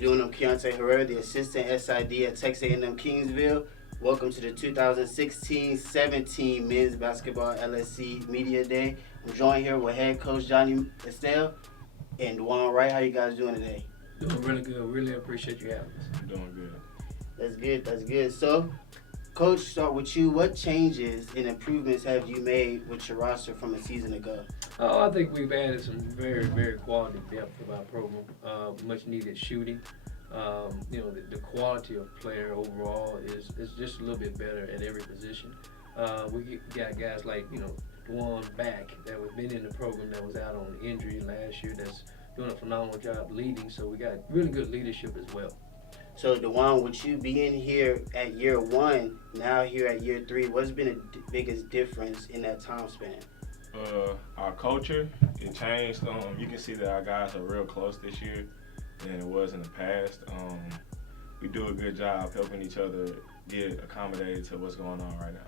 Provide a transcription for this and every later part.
you doing? I'm Keontae Herrera, the assistant SID at Texas A&M-Kingsville. Welcome to the 2016-17 Men's Basketball LSC Media Day. I'm joined here with head coach Johnny Estelle and Dwan Wright. How you guys doing today? Doing really good. Really appreciate you having us. I'm doing good. That's good. That's good. So, Coach, start with you. What changes and improvements have you made with your roster from a season ago? I think we've added some very, very quality depth to our program. Much needed shooting. The quality of player overall is just a little bit better at every position. We got guys like, Dwan back that was been in the program that was out on injury last year that's doing a phenomenal job leading. So we got really good leadership as well. So, Dwan, with you being here at year one, now here at year three, what's been the biggest difference in that time span? Our culture, it changed. You can see that our guys are real close this year than it was in the past. We do a good job helping each other get accommodated to what's going on right now.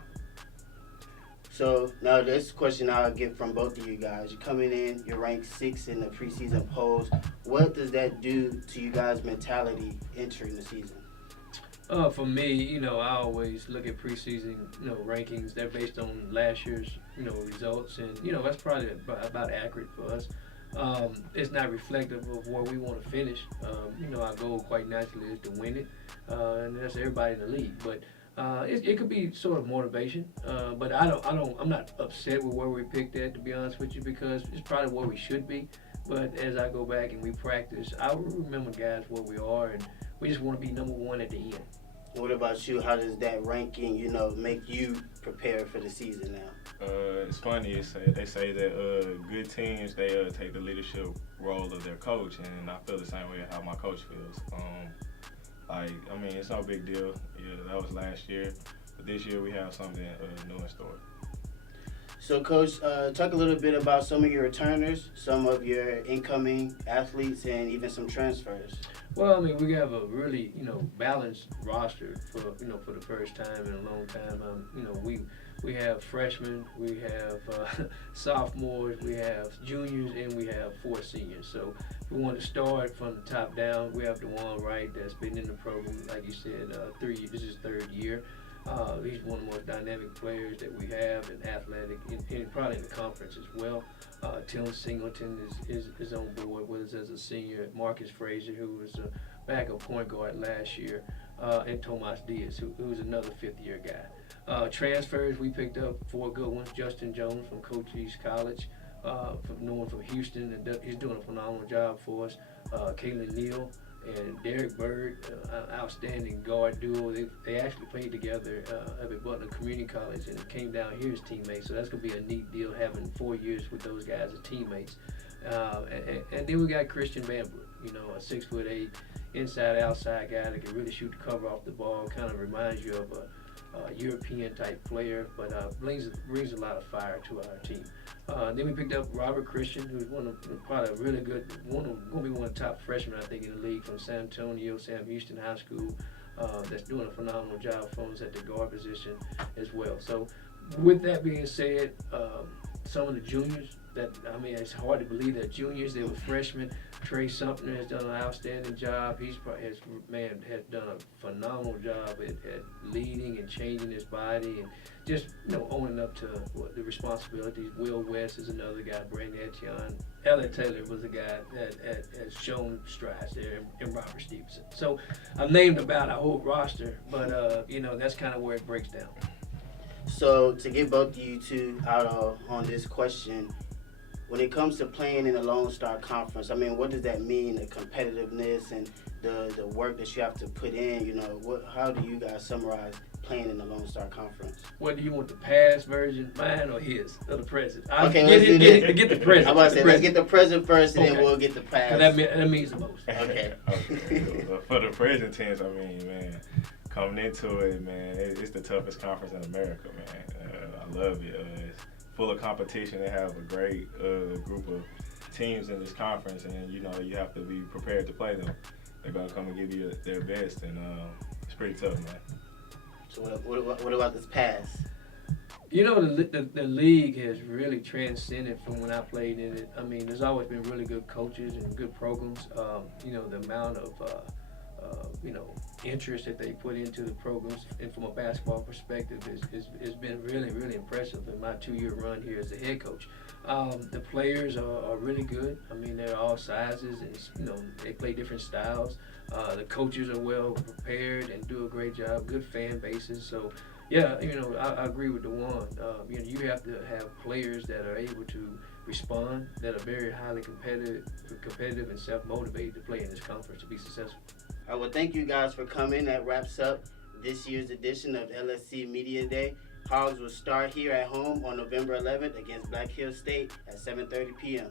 So now this question I'll get from both of you guys. You're coming in, you're ranked 6th in the preseason polls. What does that do to you guys' mentality entering the season? For me, I always look at preseason, rankings. They're based on last year's, results, and that's probably about accurate for us. It's not reflective of where we want to finish. Our goal quite naturally is to win it, and that's everybody in the league. But it could be sort of motivation, but I'm not upset with where we picked at, to be honest with you, because it's probably where we should be. But as I go back and we practice, I remember, guys, where we are, and we just want to be number one at the end. What about you? How does that ranking, make you prepare for the season now? It's funny. They say that good teams, they take the leadership role of their coach, and I feel the same way how my coach feels. It's no big deal. Yeah, that was last year, but this year we have something new in store. So, Coach, talk a little bit about some of your returners, some of your incoming athletes, and even some transfers. Well, we have a really, balanced roster for the first time in a long time. We have freshmen, we have sophomores, we have juniors, and we have 4 seniors. So we want to start from the top down. We have Dwan Wright that's been in the program, like you said, 3 years. This is his 3rd year. He's one of the most dynamic players that we have, and athletic, and probably in the conference as well. Tim Singleton is on board with us as a senior. Marcus Frazier, who was a backup point guard last year, and Tomas Diaz, who's another 5th-year guy. Transfers, we picked up 4 good ones. Justin Jones from Cochise College, from Houston, and he's doing a phenomenal job for us. Kalen Neal and Derek Bird, outstanding guard duo. They actually played together up at Butler Community College and came down here as teammates. So that's going to be a neat deal, having 4 years with those guys as teammates. And then we got Christian Bambler, a 6'8", inside-outside guy that can really shoot the cover off the ball. Kind of reminds you of a European-type player, but brings a lot of fire to our team. Then we picked up Robert Christian, who's probably a really good, going to be one of the top freshmen, I think, in the league from San Antonio, Sam Houston High School, that's doing a phenomenal job for us at the guard position as well. So with that being said, some of the juniors, it's hard to believe that juniors, they were freshmen. Trey Sumner has done an outstanding job. Has done a phenomenal job at leading and changing his body and just, owning up to the responsibilities. Will West is another guy, Brandon Etienne. Elliot Taylor was a guy that has shown strides there, and Robert Stevenson. So I've named about our whole roster, but, that's kind of where it breaks down. So to get both of you two out on this question, when it comes to playing in the Lone Star Conference, what does that mean, the competitiveness and the work that you have to put in? How do you guys summarize playing in the Lone Star Conference? What do you want, the past version, mine or his, or the present? Okay, let's do this. Get the present. I'm about to say, let's get the present first, and then we'll get the past. That means the most. Okay. But for the present tense, coming into it, man, it's the toughest conference in America, man. I love it. It's full of competition. They have a great group of teams in this conference, and you have to be prepared to play them. They're gonna come and give you their best, and it's pretty tough, man. So what about this pass? The league has really transcended from when I played in it. There's always been really good coaches and good programs. The amount of interest that they put into the programs, and from a basketball perspective, has been really, really impressive in my 2-year run here as a head coach. The players are really good. I mean, they're all sizes, and they play different styles. The coaches are well prepared and do a great job. Good fan bases. So, yeah, I agree with DeJuan. You have to have players that are able to respond, that are very highly competitive and self-motivated to play in this conference to be successful. All right, well, thank you guys for coming. That wraps up this year's edition of LSC Media Day. Hogs will start here at home on November 11th against Black Hill State at 7:30 p.m.